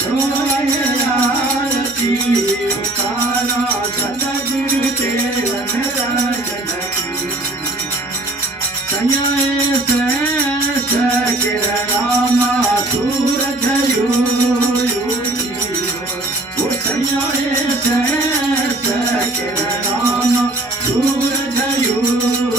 कयां किरा सूर जय स्या किरा सूर ज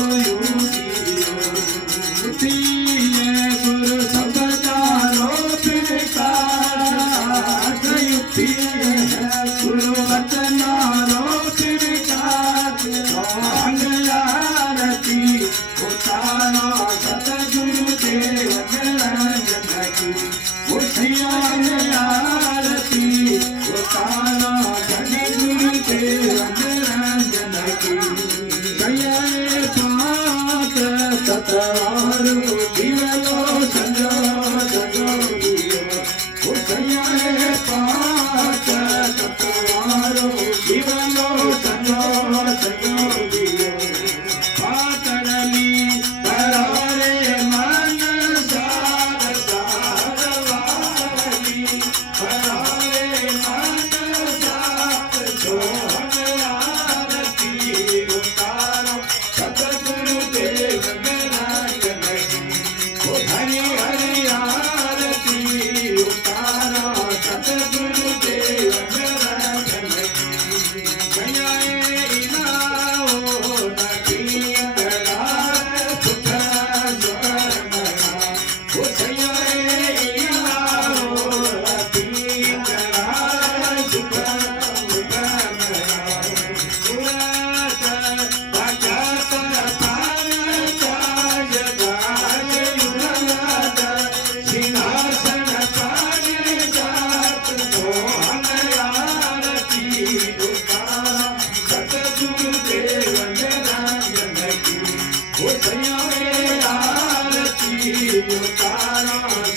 ਉਹ ਸਿਆਣੇ ਆਰਤੀ ਉਤਾਰਾਂ